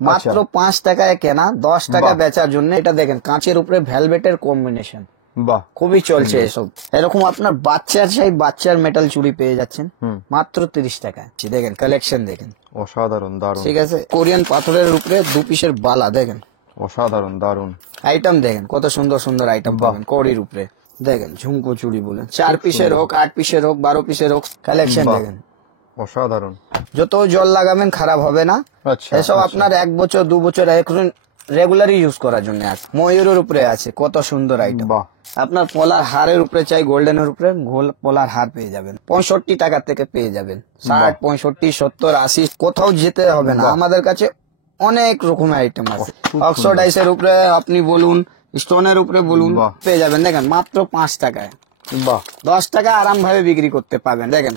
মাত্র 5 টাকায় কেনা, 10 টাকা বেচার জন্য। এটা দেখেন কাঁচের উপরে ভেলভেটের কম্বিনেশন, বাহ খুবই চলছে এসব। এরকম আপনার বাচ্চার চাই, বাচ্চার মেটাল চুড়ি পেয়ে যাচ্ছেন মাত্র 30 টাকায়। দেখেন কালেকশন দেখেন, অসাধারণ, দারুন। ঠিক আছে, কোরিয়ান পাথরের উপরে 2 পিসের বালা দেখেন, অসাধারণ, দারুন। আইটেম দেখেন কত সুন্দর সুন্দর আইটেম পাবেন কড়ির উপরে। দেখেন ঝুমকো চুড়ি বলে 4 পিসের হোক, 8 পিসের হোক, 12 পিসের হোক, কালেকশন দেখেন অসাধারণ। যত জল লাগাবেন খারাপ হবে না। আচ্ছা, এসব আপনার 1 বছর 2 বছর রেগুলারই ইউজ করার জন্য আছে। ময়ূরের উপরে আছে, কত সুন্দর আইটেম। বাহ, আপনার পলার হারের উপরে চাই, গোল্ডেনের উপরে পলার হার পেয়ে যাবেন 65 টাকা থেকে পেয়ে যাবেন। 60, 65, 70, 80 কোথাও যেতে হবে না, আমাদের কাছে অনেক রকমের আইটেম আছে। অক্সোডাইসের উপরে আপনি বলুন, স্টোনের উপরে বলুন, পেয়ে যাবেন। দেখেন মাত্র 5 টাকায়। বাহ, 10 টাকা আরাম ভাবে বিক্রি করতে পারবেন। দেখেন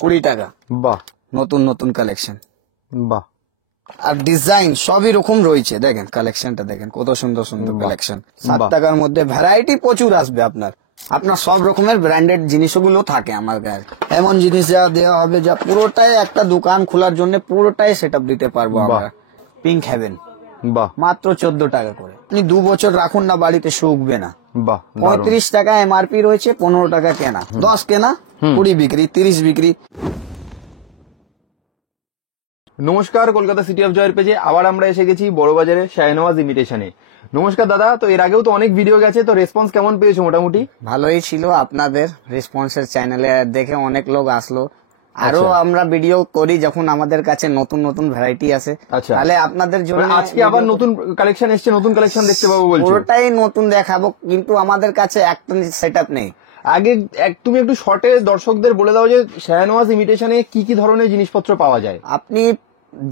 20 টাকা। বাহ, নতুন নতুন কালেকশন, বাহ। আর ডিজাইন সবই রকম রয়েছে। দেখেন কালেকশনটা দেখেন কত সুন্দর সুন্দর কালেকশন। 7 টাকার মধ্যে ভ্যারাইটি প্রচুর আসবে। আপনার সব রকমের ব্র্যান্ডেড জিনিসগুলো থাকে আমার গায়ে। এমন জিনিস যা দেওয়া হবে যা পুরোটাই একটা দোকান খোলার জন্য পুরোটাই সেটআপ দিতে পারবো আমরা। পিঙ্ক হেভেন, বাহ, মাত্র 14 টাকা করে। আপনি 2 বছর রাখুন না, বাড়িতে শুকবে না। বাহ, 35 টাকা এমআরপি রয়েছে, 15 টাকা কেনা, 10 কেনা, 20 বিক্রি, 30 বিক্রি। নমস্কার, কলকাতা সিটি অফ জয়ের পেজে আবার আমরা এসে গেছি বড়বাজারে শাহনওয়াজ ইমিটেশনে। নমস্কার দাদা, তো এর আগেও তো অনেক ভিডিও গেছে, তো রেসপন্স কেমন পেয়েছো? মোটামুটি ভালোই ছিল আপনাদের রেসপন্সের চ্যানেলে দেখে অনেক লোক আসলো। আরো আমরা ভিডিও করি যখন আমাদের কাছে নতুন নতুন ভ্যারাইটি আসে, তাহলে আপনাদের জন্য আজকে আবার নতুন কালেকশন এসছে, নতুন কালেকশন দেখতে পাবো বলছো? পুরোটাই নতুন দেখাবো, কিন্তু আমাদের কাছে একটা সেটআপ নেই। আগে তুমি একটু শর্টে দর্শকদের বলে দাও যে শাহনওয়াজ ইমিটেশনে কি কি ধরনের জিনিসপত্র পাওয়া যায়। আপনি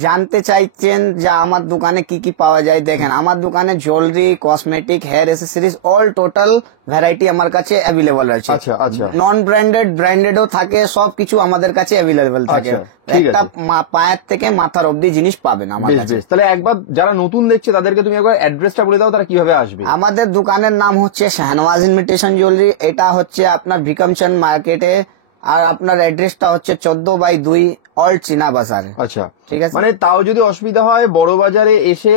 জানতে চাইছেন যে আমার দোকানে কি কি পাওয়া যায়? দেখেন আমার দোকানে jewellery, cosmetic, hair accessories all total variety আমার কাছে অ্যাভেলেবল আছে। আচ্ছা, আচ্ছা। নন ব্র্যান্ডেড, ব্র্যান্ডেডও থাকে, সবকিছু আমাদের কাছে অ্যাভেলেবল থাকে। একটা পায়ের থেকে মাথার অবধি জিনিস পাবেন আমার কাছে। তাহলে একবার যারা নতুন দেখছে তাদেরকে তুমি একবার অ্যাড্রেসটা বলে দাও, তারা কিভাবে আসবে? আমাদের দোকানের নাম হচ্ছে শাহনওয়াজ ইমিটেশন জুয়েলারি। এটা হচ্ছে আপনার বিকামচন্দ মার্কেটে, আর আপনার অ্যাড্রেসটা হচ্ছে 14/2 অল্ড চীনা বাজার। আচ্ছা, ঠিক আছে। মানে তাও যদি অসুবিধা হয় বড় বাজারে এসে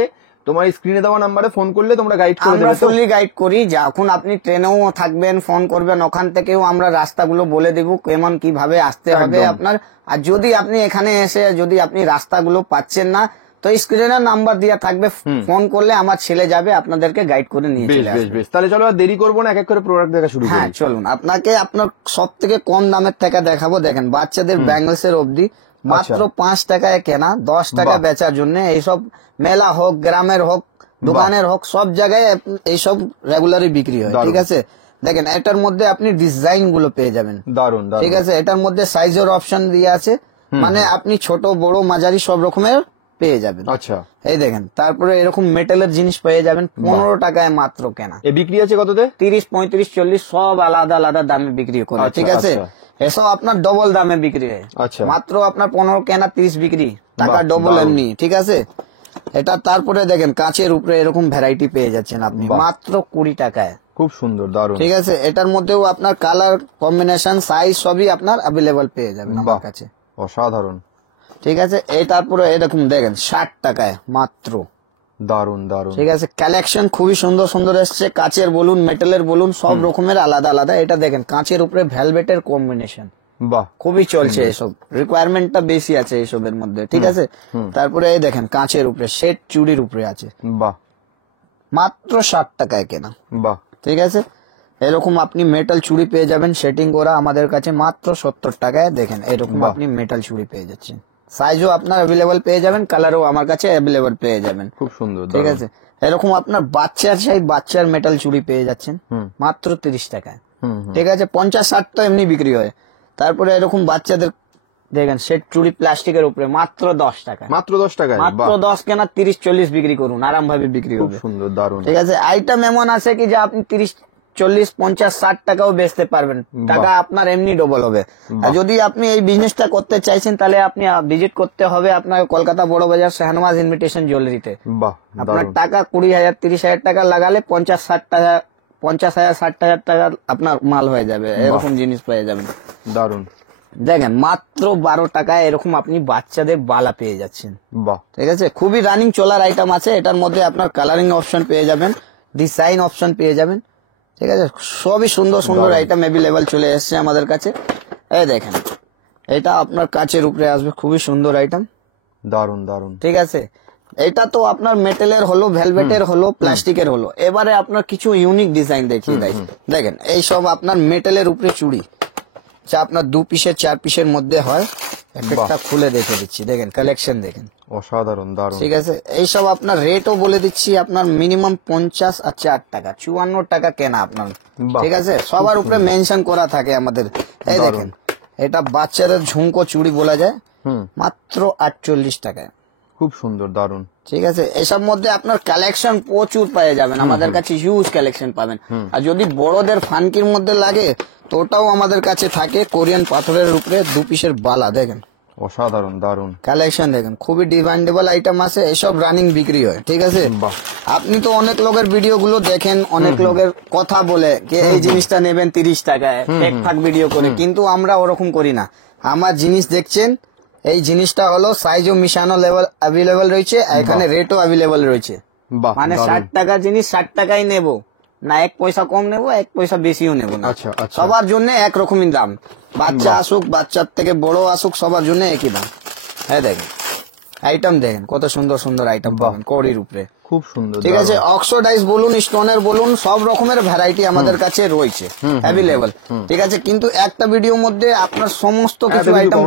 তোমার স্ক্রিনে দেওয়া নাম্বারে ফোন করলে তোমরা গাইড করে দেবে? আমরা ফুললি গাইড করি। যখন আপনি ট্রেনেও থাকবেন, ফোন করবেন, ওখান থেকেও আমরা রাস্তাগুলো বলে দেব কেমন কিভাবে আসতে হবে আপনার। আর যদি আপনি এখানে এসে যদি আপনি রাস্তাগুলো পাচ্ছেন না, তো স্ক্রিনে নাম্বার দেওয়া থাকবে, ফোন করলে আমার ছেলে যাবে আপনাদেরকে গাইড করে নিয়ে চলে আসবে। তাহলে চলো আর দেরি করবো না, এক এক করে প্রোডাক্ট দেখা শুরু করি। হ্যাঁ চলুন, আপনাকে আপনার সব থেকে কম দামের থেকে দেখাবো। দেখেন বাচ্চাদের ব্যাঙ্গলস এর অবধি মাত্র 5 টাকায় কেনা, 10 টাকা বেচার জন্য। এইসব মেলা হোক, গ্রামের হোক, দোকানের হোক, সব জায়গায় এইসব রেগুলারই বিক্রি হয়। ঠিক আছে, দেখেন এটার মধ্যে আপনি ডিজাইন গুলো পেয়ে যাবেন। দারুন, ঠিক আছে, এটার মধ্যে সাইজের অপশন দিয়ে আছে, মানে আপনি ছোট বড় মাঝারি সব রকমের পেয়ে যাবেন। আচ্ছা, এই দেখেন, তারপরে এরকম মেটালের জিনিস পেয়ে যাবেন 15 টাকায় মাত্র কেনা। এ বিক্রি আছে কততে? 30, 35, 40 সব আলাদা আলাদা দামে বিক্রি করে। ঠিক আছে, এসব আপনার ডবল দামে বিক্রি হয়। আচ্ছা, মাত্র আপনার 15 কেনা, 30 বিক্রি, টাকা ডবল এমনি। ঠিক আছে, এটা তারপরে দেখেন কাঁচের উপরে এরকম ভ্যারাইটি পেয়ে যাচ্ছেন আপনি মাত্র 20 টাকায়। খুব সুন্দর, দারুন। ঠিক আছে, এটার মধ্যেও আপনার কালার কম্বিনেশন, সাইজ সবই আপনার অ্যাভেলেবল পেয়ে যাবেন আমার কাছে। অসাধারণ। ঠিক আছে, এই তারপরে এরকম দেখেন 60 টাকায় মাত্র। দারুন, দারুন। ঠিক আছে, কালেকশন খুবই সুন্দর সুন্দর এসছে, কাঁচের বলুন, মেটালের বলুন, সব রকমের আলাদা আলাদা। এটা দেখেন কাঁচের উপরে ভেলভেটের কম্বিনেশন, বাহ, খুবই চলছে এসব, রিকোয়ারমেন্টটা বেশি আছে এইসবের মধ্যে। ঠিক আছে, তারপরে এই দেখেন কাঁচের উপরে সেট চুড়ির উপরে আছে, বাহ, মাত্র 60 টাকায় কেনা। বাহ, ঠিক আছে, এরকম আপনি মেটাল চুড়ি পেয়ে যাবেন সেটিং করা আমাদের কাছে মাত্র 70 টাকায়। দেখেন এরকম আপনি মেটাল চুড়ি পেয়ে যাচ্ছেন, সাইজও আপনার অ্যাভেলেবল পেয়ে যাবেন, কালারও আমার কাছে অ্যাভেলেবল পেয়ে যাবেন। খুব সুন্দর। ঠিক আছে, এরকম আপনার বাচ্চার চাই, বাচ্চার মেটাল চুড়ি পেয়ে যাচ্ছেন মাত্র 30 টাকায়। ঠিক আছে, 50-60 তো এমনি বিক্রি হয়। তারপরে এরকম বাচ্চাদের দেখেন সেট চুড়ি প্লাস্টিকের উপরে মাত্র 10 টাকা। মাত্র 10 টাকায়? মাত্র 10 কেনা, 30-40 বিক্রি করুন, আরাম ভাবে বিক্রি হবে। খুব সুন্দর, দারুন। ঠিক আছে, আইটেম এমন আছে কি যে আপনি 30-40-50-60 টাকাও বেচতে পারবেন, টাকা আপনার এমনি ডবল হবে। আর যদি আপনি এই বিজনেসটা করতে চাইছেন, তাহলে আপনি ভিজিট করতে হবে আপনার কলকাতা বড় বাজার শাহনওয়াজ ইমিটেশন জুয়েলারিতে। বাহ, আপনার টাকা 20,000-30,000 টাকা লাগালে 50-60 টাকা, 50,000-60,000 টাকা আপনার মাল হয়ে যাবে, এরকম জিনিস পেয়ে যাবেন। দারুন। দেখেন মাত্র 12 টাকায় এরকম আপনি বাচ্চাদের বালা পেয়ে যাচ্ছেন। বাহ, ঠিক আছে, খুবই রানিং চলার আইটেম আছে। এটার মধ্যে আপনার কালারিং অপশন পেয়ে যাবেন, ডিজাইন অপশন পেয়ে যাবেন। ঠিক আছে, সবই সুন্দর সুন্দর আইটেম অ্যাভেলেবেল চলে এসছে আমাদের কাছে। এই দেখেন, এটা আপনার কাচের উপরে আসবে, খুবই সুন্দর আইটেম। দারুন দারুন। ঠিক আছে, এটা তো আপনার মেটালের হলো, ভেলভেটের হলো, প্লাস্টিকের হলো। এবারে আপনার কিছু ইউনিক ডিজাইন দেখিয়ে দেয়। দেখেন এই সব আপনার মেটালের উপরে চুড়ি, যা আপনার 2 পিসের 4 পিসের মধ্যে হয়। একটা খুলে দেখে দিচ্ছি, দেখেন কালেকশন দেখেন, অসাধারণ, দারুন। ঠিক আছে, এইসব আপনার রেটও বলে দিচ্ছি। আপনার মিনিমাম 50 আর 4 টাকা, 54 টাকা কেনা আপনার। বাহ। ঠিক আছে, সবার উপরে মেনশন করা থাকে আমাদের। এই দেখেন, এটা বাচ্চাদের ঝুমকো চুড়ি বলা যায়, মাত্র 48 টাকায়। খুব সুন্দর, দারুন। ঠিক আছে, এসব মধ্যে আপনার কালেকশন প্রচুর পেয়ে যাবেন, আমাদের কাছে হিউজ কালেকশন পাবেন। আর যদি বড়দের ফানকির মধ্যে লাগে তো ওটাও আমাদের কাছে থাকে, কোরিয়ান পাথরের উপরে 2 পিসের বালা। দেখেন অসাধারণ, দারুন। কালেকশন দেখেন, খুবই ডিমান্ডেবল আইটেম আছে, এসব রানিং বিক্রি হয়। ঠিক আছে, বাহ। আপনি তো অনেক লোকের ভিডিও গুলো দেখেন, অনেক লোকের কথা বলে যে এই জিনিসটা নেবেন 30 টাকায়, ফেক ফাক ভিডিও করে, কিন্তু আমরা ওরকম করি না। আমার জিনিস দেখছেন, এই জিনিসটা হলো সাইজও মিশানো লেভেল অ্যাভেলেবল রয়েছে, এখানে রেটও অ্যাভেলেবল রয়েছে। বাহ, মানে দারুন। 60 টাকার জিনিস 60 টাকাই নেব না, 1 পয়সা কম নেব, 1 পয়সা বেশিও নেব না। আচ্ছা, আচ্ছা। সবার জন্য একরকমই দাম, বাচ্চা আসুক, বাচ্চার থেকে বড় আসুক, সবার জন্য একই দাম। হ্যাঁ দেখেন আইটেম, দেখেন কত সুন্দর সুন্দর আইটেম পাবেন কড়ির উপরে। খুব সুন্দর, ঠিক আছে, অক্সিডাইজ বলুন, স্টোনের বলুন, সব রকমের ভ্যারাইটি আমাদের কাছে রয়েছে অ্যাভেলেবল। ঠিক আছে, কিন্তু একটা ভিডিওর মধ্যে আপনার সমস্ত কিছু আইটেম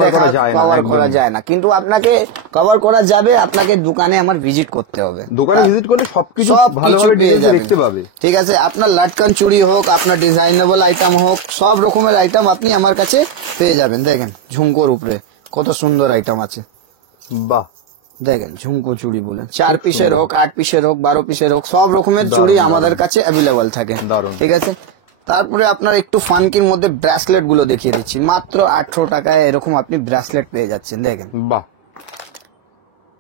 কভার করা যায় না, কিন্তু আপনাকে কভার করা যাবে। আপনাকে দোকানে আমার ভিজিট করতে হবে, দোকানে ভিজিট করলে সবকিছু সব ভালোভাবে পেয়ে ডিটেইলসে যাবেন। দেখতে পাবে। ঠিক আছে, আপনার লাটকান চুড়ি হোক, আপনার ডিজাইনেবল আইটেম হোক, সব রকমের আইটেম আপনি আমার কাছে পেয়ে যাবেন। দেখেন ঝুমকোর উপরে কত সুন্দর আইটেম আছে। বাহ, দেখেন ঝুমকো চুড়ি বলে 4 পিসের হোক, 8 পিসের হোক, 12 পিসের হোক, সব রকমের চুড়ি আমাদের কাছে অ্যাভেলেবল থাকে। দারুন। ঠিক আছে, তারপরে আপনার একটু ফানকির মধ্যে ব্রেসলেট গুলো দেখিয়ে দিচ্ছি, মাত্র 18 টাকায় এরকম আপনি ব্রেসলেট পেয়ে যাচ্ছেন। দেখেন বাহ,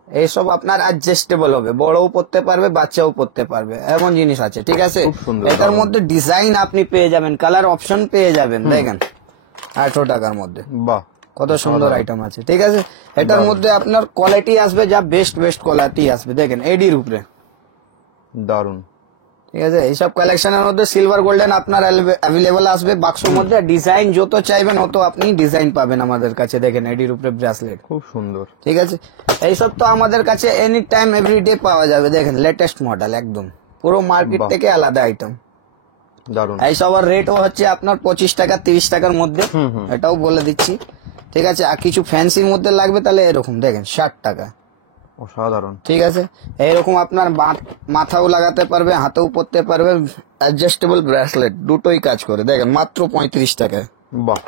এইসব আপনার অ্যাডজাস্টেবল হবে, বড়ও পড়তে পারবে, বাচ্চাও পড়তে পারবে, এমন জিনিস আছে। ঠিক আছে, খুব সুন্দর, এটার দারুণ। মধ্যে ডিজাইন আপনি পেয়ে যাবেন, কালার অপশন পেয়ে যাবেন। দেখেন 18 টাকার মধ্যে বাহ, কত সুন্দর আইটেম আছে। ঠিক আছে, এটার মধ্যে আপনার কোয়ালিটি আসবে, যা বেস্ট কোয়ালিটি আসবে। দেখেন এডির উপরে, দারুন। ঠিক আছে, এইসব কালেকশনের মধ্যে সিলভার গোল্ডেন আপনার অ্যাভেলেবল আসবে বাক্সের মধ্যে। ডিজাইন যত চাইবেন অত আপনি ডিজাইন পাবেন আমাদের কাছে। দেখেন এডির উপরে ব্রেসলেট, খুব সুন্দর। ঠিক আছে, এইসব তো আমাদের কাছে এনি টাইম এভরিডে পাওয়া যাবে। দেখেন লেটেস্ট মডেল, একদম পুরো মার্কেট থেকে আলাদা আইটেম। দারুন। এইসবের রেটও হচ্ছে আপনার 25 টাকা 30 টাকার মধ্যে, এটাও বলে দিচ্ছি। ঠিক আছে, আর কিছু ফ্যান্সির মধ্যে লাগবে তাহলে এরকম দেখেন 60 টাকা। অসাধারণ। ঠিক আছে, এইরকম আপনার মাথাও লাগাতে পারবে, হাতেও পরতে পারবে, অ্যাডজাস্টেবল ব্রেসলেট, দুটোই কাজ করে। দেখেন মাত্র 35 টাকায়। বাহ,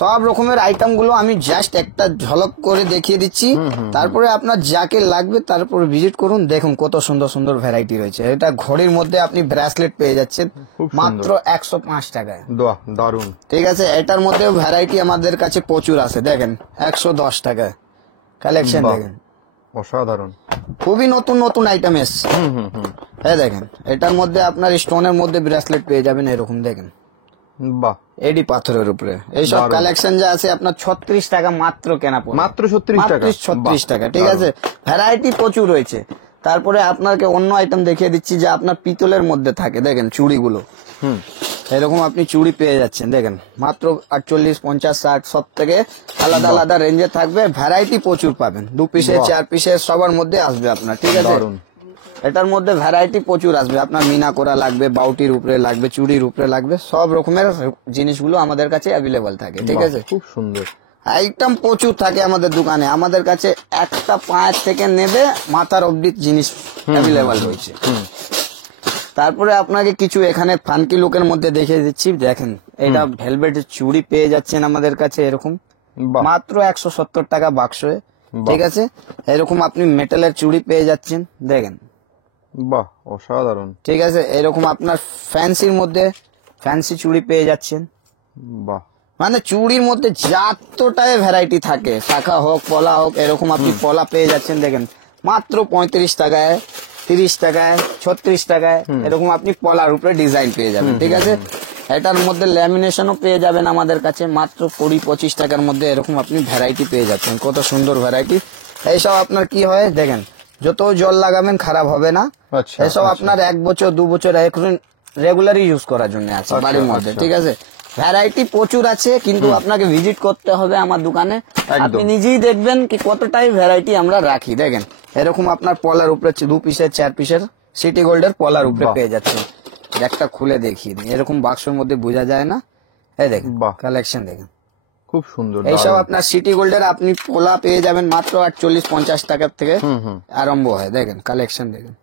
সব রকমের আইটেম গুলো আমি জাস্ট একটা ঝলক করে দেখিয়ে দিচ্ছি, তারপরে আপনার যাকে লাগবে তারপরে ভিজিট করুন। দেখুন কত সুন্দর সুন্দর ভ্যারাইটি রয়েছে। এটা ঘড়ির মধ্যে আপনি ব্রেসলেট পেয়ে যাচ্ছেন মাত্র 105 টাকায়। বাহ, দারুন। ঠিক আছে, এটার মধ্যে ভ্যারাইটি আমাদের কাছে প্রচুর আছে। দেখেন 110 টাকায় কালেকশন। বাহ। দেখেন অসাধারণ। খুবই নতুন নতুন আইটেম এসছে। হ্যাঁ দেখেন, এটার মধ্যে আপনার স্টোনের মধ্যে ব্রেসলেট পেয়ে যাবেন এরকম। দেখেন বাহ, এডি পাথরের উপরে এইসব দারুণ। কালেকশন যা আছে আপনার 36 টাকা মাত্র কেনা পড়বে, মাত্র 36 টাকা। 36 টাকা। ঠিক দারুণ। আছে, ভ্যারাইটি প্রচুর রয়েছে। তারপরে আপনাকে অন্য আইটেম দেখিয়ে দিচ্ছি যা আপনার পিতলের মধ্যে থাকে। দেখেন চুড়িগুলো এরকম আপনি চুড়ি পেয়ে যাচ্ছেন। দেখেন মাত্র 48, 50, 60 সব থেকে আলাদা আলাদা রেঞ্জে থাকবে। ভ্যারাইটি প্রচুর পাবেন, 2 পিসের 4 পিসের সবার মধ্যে আসবে আপনার। ঠিক আছে, দারুণ। এটার মধ্যে ভ্যারাইটি প্রচুর আসবে। আপনার মিনা করা লাগবে, বাউটির উপরে লাগবে, চুড়ির উপরে লাগবে, সব রকমের জিনিসগুলো আমাদের কাছে অ্যাভেলেবল থাকে। ঠিক বাহ, আছে, খুব সুন্দর। আইটেম প্রচুর থাকে আমাদের দোকানে। আমাদের কাছে একটা 5 থেকে নেবে মাথার অবধি জিনিস অ্যাভেলেবল রয়েছে। তারপরে আপনাকে কিছু এখানে ফানকি লুকের মধ্যে দেখিয়ে দিচ্ছি। দেখেন এটা ভেলভেটের চুড়ি পেয়ে যাচ্ছেন আমাদের কাছে এরকম, বাহ, মাত্র 170 টাকা বাক্সে। ঠিক আছে, এরকম আপনি মেটালের চুড়ি পেয়ে যাচ্ছেন। দেখেন বাহ, অসাধারণ। ঠিক আছে, এরকম আপনার ফ্যান্সির মধ্যে ফ্যান্সি চুড়ি পেয়ে যাচ্ছেন। বাহ, মানে চুড়ির মধ্যে যতটাই ভ্যারাইটি থাকে, শাখা হোক পলা হোক, এরকম আপনি পলা পেয়ে যাচ্ছেন। দেখেন মাত্র 35 টাকায়, 30 টাকায়, 36 টাকায় এরকম আপনি পলার উপরে ডিজাইন পেয়ে যাবেন। ঠিক আছে, এটার মধ্যে ল্যামিনেশনও পেয়ে যাবেন আমাদের কাছে মাত্র 20-25 টাকার মধ্যে। এরকম আপনি ভ্যারাইটি পেয়ে যাচ্ছেন, কত সুন্দর ভ্যারাইটি। এইসব আপনার কি হয় দেখেন, যত জল লাগাবেন খারাপ হবে না। আচ্ছা, এসব আপনার 1 বছর 2 বছর রেগুলারই ইউজ করার জন্য আছে বাড়ির মধ্যে, ঠিক আছে। ভ্যারাইটি প্রচুর আছে, কিন্তু আপনাকে ভিজিট করতে হবে আমার দোকানে, আপনি নিজেই দেখবেন কি কতটাই ভ্যারাইটি আমরা রাখি। দেখেন এরকম আপনার পলার উপরে 2 পিসের 4 পিসের সিটি গোল্ডের পলার উপরে পেয়ে যাচ্ছেন। একটা খুলে দেখিয়ে দিই, এরকম বাক্সের মধ্যে বোঝা যায় না। এই দেখেন কালেকশন দেখেন, খুব সুন্দর। এইসব আপনার সিটি গোল্ডের আপনি পোলা পেয়ে যাবেন মাত্র 48-50 টাকার থেকে আরম্ভ হয়। দেখেন কালেকশন দেখেন,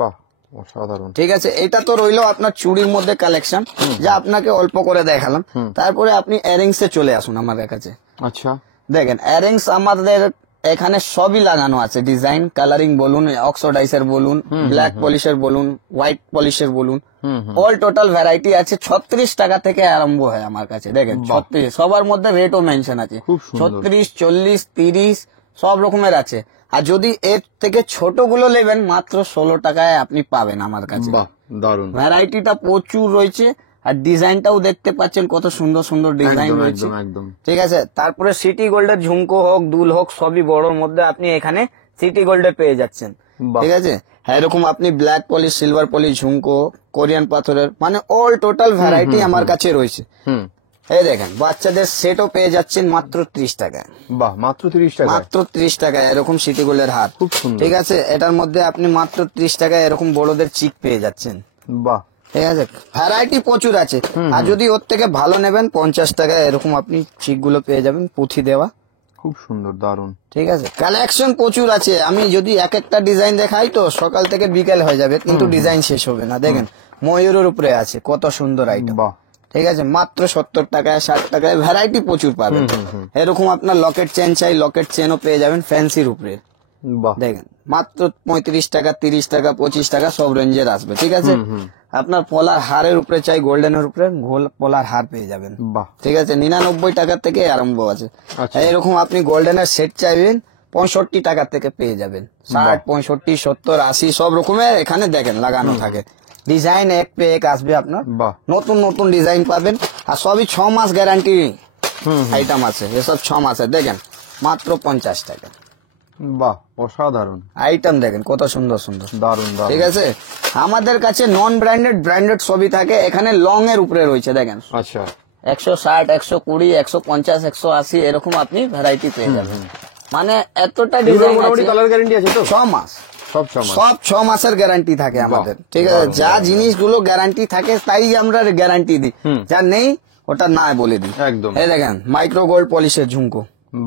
বাহ অসাধারণ। ঠিক আছে, এটা তো রইলো আপনার চুড়ির মধ্যে কালেকশন, যা আপনাকে অল্প করে দেখালাম। তারপরে আপনি ইয়ারিংস এ চলে আসুন আমাদের কাছে। আচ্ছা, দেখেন ইয়ারিংস আমাদের এখানে সবই লাগানো আছে, ডিজাইন কালারিং বলুন, অক্সোডাইসের বলুন, ব্ল্যাক পলিশের বলুন, হোয়াইট পলিশের বলুন, অল টোটাল ভ্যারাইটি আছে। 36 টাকা থেকে আরম্ভ হয় আমার কাছে। দেখেন 36, সবার মধ্যে রেটও মেনশন আছে, 36, 40, 30 সব রকমের আছে। আর যদি এর থেকে ছোট গুলো নেবেন মাত্র 16 টাকায় আপনি পাবেন আমার কাছে। দারুন, ভ্যারাইটিটা প্রচুর রয়েছে, আর ডিজাইনটাও দেখতে পাচ্ছেন কত সুন্দর সুন্দর ডিজাইন রয়েছে, ঠিক আছে। তারপরে সিটি গোল্ডের ঝুমকো হোক, দুল হোক, সবই বড়র মধ্যে আপনি এখানে সিটি গোল্ডে পেয়ে যাচ্ছেন, ঠিক আছে। এরকম আপনি ব্ল্যাক পলিশ, সিলভার পলিশ, ঝুমকো, কোরিয়ান পাথরের, মানে অল টোটাল ভ্যারাইটি আমার কাছে রয়েছে। এই দেখেন বাচ্চাদের সেটও পেয়ে যাচ্ছেন মাত্র 30 টাকায়। বাহ, মাত্র 30 টাকা, মাত্র 30 টাকায় এরকম সিটি গোল্ডের হাত, খুব সুন্দর, ঠিক আছে। এটার মধ্যে আপনি মাত্র 30 টাকায় এরকম বড়দের চিক পেয়ে যাচ্ছেন। বাহ, ঠিক আছে, ভ্যারাইটি প্রচুর আছে। আর যদি ওর থেকে ভালো নেবেন 50 টাকায় এরকম আপনি চিক গুলো পেয়ে যাবেন, পুঁথি দেওয়া, খুব সুন্দর, দারুন, ঠিক আছে। কালেকশন প্রচুর আছে, আমি যদি এক একটা ডিজাইন দেখাই তো সকাল থেকে বিকেল হয়ে যাবে, কিন্তু ডিজাইন শেষ হবে না। দেখেন ময়ূরের উপরে আছে, কত সুন্দর আইটেম, বাহ, ঠিক আছে। মাত্র 70 টাকায়, 60 টাকায় ভ্যারাইটি প্রচুর পাবেন। এরকম আপনার লকেট চেন চাই, লকেট চেনও পেয়ে যাবেন ফ্যান্সির উপরে। বাহ, দেখেন মাত্র 35 টাকা, 30 টাকা, 25 টাকা সব রেঞ্জের আসবে, ঠিক আছে। আপনার পলার হারের উপরে চাই, গোল্ডেনের উপরে পলার হার পেয়ে যাবেন, বাহ, ঠিক আছে। 99 টাকা থেকে আরম্ভ আছে। এরকম আপনি গোল্ডেনের সেট চাইবেন 65 টাকা থেকে পেয়ে যাবেন। 60, 65, 70, 80 সব রকমের এখানে দেখেন লাগানো থাকে। ডিজাইন এক পে এক আসবে আপনার, নতুন নতুন ডিজাইন পাবেন। আর সবই 6 মাস গ্যারান্টি আইটেম আছে, এসব 6 মাসে। দেখেন মাত্র 50 টাকা। বাহ, অসাধারণ আইটেম দেখেন কত সুন্দর সুন্দর, দারুন, ঠিক আছে। আমাদের কাছে নন ব্র্যান্ডেড, ব্র্যান্ডেড সবই থাকে। এখানে লং এর উপরে রয়েছে দেখেন, আচ্ছা, 160, 120, 150, 180 এরকম আপনি ভ্যারাইটি পেয়ে যাবেন। মানে এতটা ডিজাইন আছে। কালার গ্যারান্টি আছে তো? 6 মাস, সব 6 মাসের গ্যারান্টি থাকে আমাদের, ঠিক আছে। যা জিনিসগুলো গ্যারান্টি থাকে তাই আমরা গ্যারান্টি দিই, যা নেই ওটা না বলে দিই একদম। এই দেখেন মাইক্রো গোল্ড পলিশের ঝুমকো,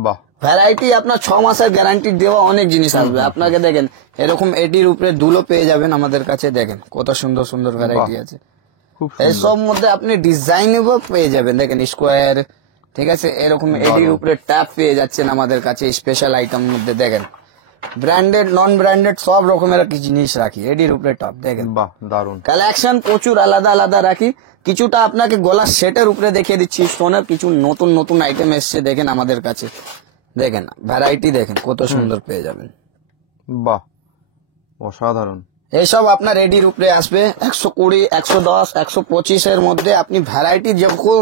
বাহ, ভ্যারাইটি আপনার 6 মাসের গ্যারান্টি দেওয়া অনেক জিনিস আসবে আপনাকে। দেখেন এরকম এটির উপরে দুলো পেয়ে যাবেন আমাদের কাছে। দেখেন কত সুন্দর সুন্দর ভ্যারাইটি আছে, এসব মধ্যে আপনি ডিজাইনেবল পেয়ে যাবেন। দেখেন স্কোয়ার, ঠিক আছে। এরকম এটির উপরে ট্যাপ পেয়ে যাচ্ছেন আমাদের কাছে স্পেশাল আইটেম মধ্যে। দেখেন ব্র্যান্ডেড, নন ব্র্যান্ডেড সব রকমের কি জিনিস রাখি এটির উপরে টপ। দেখেন বাহ, দারুন, কালেকশন প্রচুর আলাদা আলাদা রাখি। কিছুটা আপনাকে গলার সেটের উপরে দেখিয়ে দিচ্ছি, স্টোনের কিছু নতুন নতুন আইটেম এসছে দেখেন আমাদের কাছে। দেখেন ভ্যারাইটি দেখেন কত সুন্দর পেয়ে যাবেন। বাহ, অসাধারণ। এইসব আপনার রেডির উপরে আসবে 120, 110, 125 এর মধ্যে। আপনি ভ্যারাইটি যখন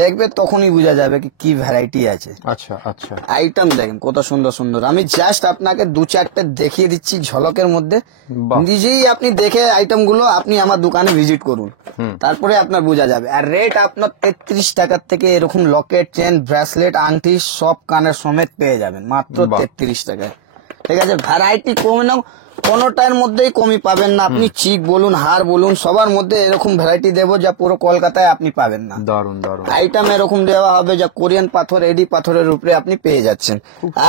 দেখবে তখনই বোঝা যাবে কি ভ্যারাইটি আছে। আচ্ছা, আচ্ছা, আইটেম দেখেন কত সুন্দর সুন্দর। আমি জাস্ট আপনাকে 2-4টে দেখিয়ে দিচ্ছি ঝলকের মধ্যে, নিজেই আপনি দেখে আইটেম গুলো আপনি আমার দোকানে ভিজিট করুন, তারপরে আপনার বোঝা যাবে। আর রেট আপনার 33 টাকার থেকে এরকম লকেট, চেন, ব্রেসলেট, আংটি সব কানের সমেত পেয়ে যাবেন মাত্র 33 টাকায়, ঠিক আছে। ভ্যারাইটি কমে না, কোনোটার মধ্যেই কমি পাবেন না। আপনি চিক বলুন, হার বলুন, সবার মধ্যে এরকম ভ্যারাইটি দেবো যা পুরো কলকাতায় আপনি পাবেন না। দারুন, দারুন আইটেম এরকম দেওয়া হবে যা কোরিয়ান পাথর, এডি পাথরের উপরে আপনি পেয়ে যাচ্ছেন।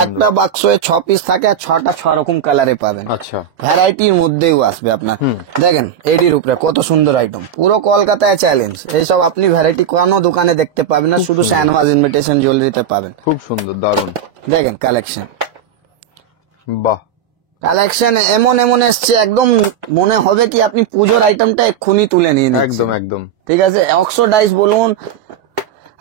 একটা বাক্সে 6 পিস থাকে, আর 6টা 6 রকম কালারে পাবেন। আচ্ছা, ভ্যারাইটির মধ্যেও আসবে আপনার। দেখেন এডির উপরে কত সুন্দর আইটেম, পুরো কলকাতায় চ্যালেঞ্জ। এইসব আপনি ভ্যারাইটি কোনো দোকানে দেখতে পাবেন না, শুধু শাহনওয়াজ ইনভিটেশন জুয়েলারিতে পাবেন। খুব সুন্দর, দারুন। দেখেন কালেকশন, বাহ, কালেকশন এমন এমন এসছে একদম মনে হবে কি আপনি পুজোর আইটেমটা এক্ষুনি তুলে নিয়ে নিচ্ছেন। একদম একদম, ঠিক আছে। অক্সোডাইস বলুন,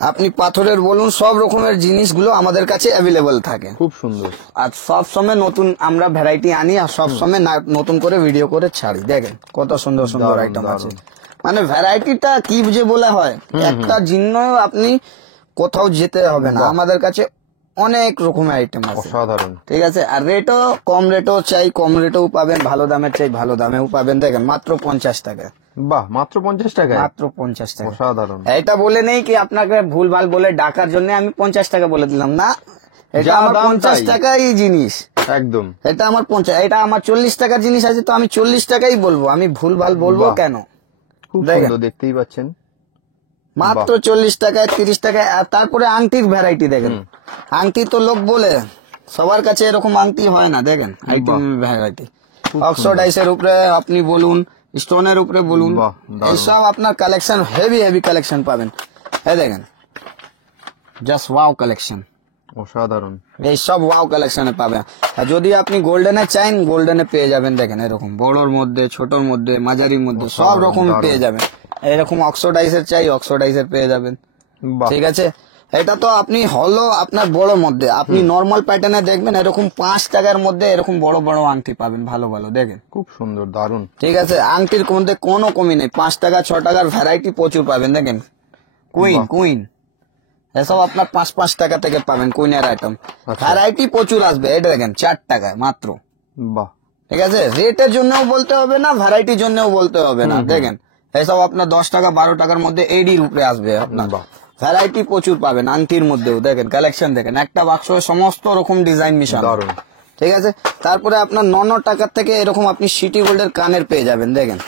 আপনি পাথরের বলুন, সব রকমের জিনিসগুলো আমাদের কাছে অ্যাভেলেবল থাকে। খুব সুন্দর। আর সব সময় নতুন আমরা ভ্যারাইটি আনি, আর সব সময় নতুন করে ভিডিও করে ছাড়ি। দেখেন কত সুন্দর সুন্দর আইটেম আছে। মানে ভ্যারাইটিটা কি যে বলে হয়, একটা জিনিস আপনি কোথাও যেতে হবে না, আমাদের কাছে অনেক রকমের আইটেম আছে। অসাধারণ। ঠিক আছে, আর রেটও কম, রেটও চাই কম রেটেও পাবেন, ভালো দামের চাই ভালো দামেও পাবেন। দেখেন মাত্র 50 টাকা, বাহ, মাত্র 50 টাকায়, মাত্র 50 টাকা। অসাধারণ। এটা বলে নেই কি আপনাকে ভুলভাল বলে ডাকার জন্য আমি 50 টাকা বলে দিলাম না, এটা যা আমার দাম 50 তাই। টাকাই জিনিস, একদম। এটা আমার 50, এটা আমার 40 টাকার জিনিস আছে তো আমি 40 টাকাই বলবো, আমি ভুলভাল বলবো বাহ। কেন? খুব দেখেন। সুন্দর, দেখতেই পাচ্ছেন। মাত্র 40 টাকায়, 30 টাকায়। আর তারপরে আংটির ভ্যারাইটি দেখেন, আংটি তো লোক বলে সবার কাছে এরকম আংটি হয় না, দেখেন আইটেম ভ্যারাইটি। অক্সোডাইসের উপরে আপনি বলুন, স্টোনের উপরে বলুন, বাহ, দারুণ। এইসব আপনার কালেকশন হেভি হেভি কালেকশন পাবেন। এই দেখেন জাস্ট ওয়াও কালেকশন, অসাধারণ। এইসব ওয়াও কালেকশনে পাবেন। আর যদি আপনি গোল্ডেনে চান, গোল্ডেনে পেয়ে যাবেন। দেখেন এরকম বড়োর মধ্যে, ছোটর মধ্যে, মাঝারির মধ্যে সব রকম দারুণ। পেয়ে যাবেন। এরকম অক্সোডাইসের চাই, অক্সোডাইসের পেয়ে যাবেন। বাহ, ঠিক আছে, এটা তো আপনি হলো আপনার বড় মধ্যে, আপনি নর্মাল প্যাটার্নে দেখবেন এরকম 5 টাকার মধ্যে এরকম বড় বড় আংটি পাবেন, ভালো ভালো। দেখেন খুব সুন্দর, দারুণ। ঠিক আছে, আংটির মধ্যে কোনো কমি নেই, 5 টাকা 6 টাকার ভ্যারাইটি প্রচুর পাবেন। দেখেন কুইন, কুইন এসব আপনার 5 টাকা থেকে পাবেন, কুইনের আইটেম ভ্যারাইটি প্রচুর আসবে। এটা দেখেন 4 টাকায় মাত্র। বাহ, ঠিক আছে, রেটের জন্যও বলতে হবে না, ভ্যারাইটির জন্যও বলতে হবে না। দেখেন এসব আপনার 10 টাকা 12 টাকার মধ্যে এডির উপরে আসবে আপনার। বাহ। ভ্যারাইটি প্রচুর পাবেন আংটির মধ্যেও। দেখেন কালেকশন দেখেন, একটা বাক্স সমস্ত রকম ডিজাইন মিশানো। দারুণ। ঠিক আছে, তারপরে আপনার 9 টাকার থেকে এরকম আপনি সিটি গোল্ডের কানের পেয়ে যাবেন। দেখেন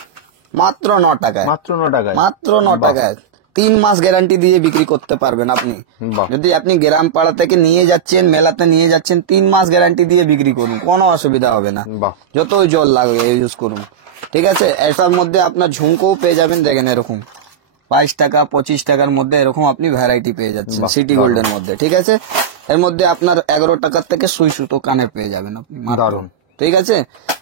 মাত্র 9 টাকায়, মাত্র 9 টাকায়, মাত্র 9 টাকায় 3 মাস গ্যারান্টি দিয়ে বিক্রি করতে পারবেন আপনি। বাহ। যদি আপনি গ্রাম পাড়া থেকে নিয়ে যাচ্ছেন, মেলাতে নিয়ে যাচ্ছেন, 3 মাস গ্যারান্টি দিয়ে বিক্রি করুন, কোনো অসুবিধা হবে না। বাহ, যতই জল লাগে ইউজ করুন। ঠিক আছে, এটার মধ্যে আপনার ঝুমকোও পেয়ে যাবেন। দেখেন এরকম 22 টাকা 25 টাকার মধ্যে এরকম আপনি ভ্যারাইটি পেয়ে যাচ্ছেন বাহ, সিটি গোল্ডের মধ্যে। ঠিক আছে, এর মধ্যে আপনার 11 টাকার থেকে সুই সুতো কানের পেয়ে যাবেন আপনি মাত্র। দারুণ। ঠিক আছে,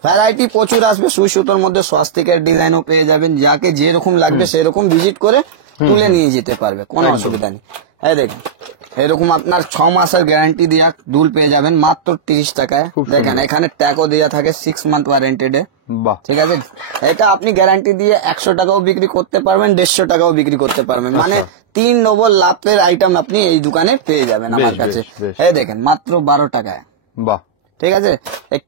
ভ্যারাইটি প্রচুর আসবে। সুই সুতোর মধ্যে স্বাস্তিকের ডিজাইনও পেয়ে যাবেন, যাকে যেরকম লাগবে সেরকম ভিজিট করে তুলে নিয়ে যেতে পারবে, কোনো অসুবিধা নেই। এই দেখেন এরকম আপনার 6 মাসের গ্যারান্টি দেওয়া দুল পেয়ে যাবেন মাত্র 30 টাকায়। দেখেন এখানে ট্যাগও দেওয়া থাকে 6 মান্থ ওয়ারেন্টেড। বাহ, ঠিক আছে, এটা আপনি গ্যারান্টি দিয়ে 100 টাকাও বিক্রি করতে পারবেন, 150 টাকাও বিক্রি করতে পারবেন। মানে 3 ডবল লাভের আইটেম আপনি এই দোকানে পেয়ে যাবেন আমার বেশ, কাছে। বেশ। এই দেখেন মাত্র 12 টাকায়। বাহ, ঠিক আছে,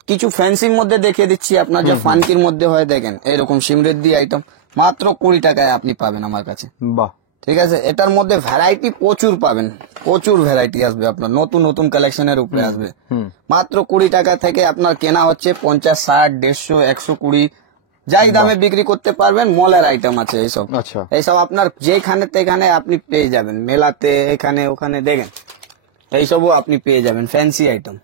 কিছু ফ্যান্সির মধ্যে দেখিয়ে দিচ্ছি আপনার, যে ফানকির মধ্যে হয়। দেখেন এরকম সিমৃদ্ধি আইটেম মাত্র 20 টাকায় আপনি পাবেন আমার কাছে। বাহ, ঠিক আছে, এটার মধ্যে ভ্যারাইটি প্রচুর পাবেন, প্রচুর ভ্যারাইটি আসবে আপনার, নতুন নতুন কালেকশনের উপরে আসবে। মাত্র 20 টাকা থেকে আপনার কেনা হচ্ছে 50, 60, 150, 120 যাই দামে বিক্রি করতে পারবেন। মলের আইটেম আছে এইসব। আচ্ছা, এইসব আপনার যেখানে তেখানে আপনি পেয়ে যাবেন, মেলাতে এখানে ওখানে। দেখেন এইসবও আপনি পেয়ে যাবেন, ফ্যান্সি আইটেম।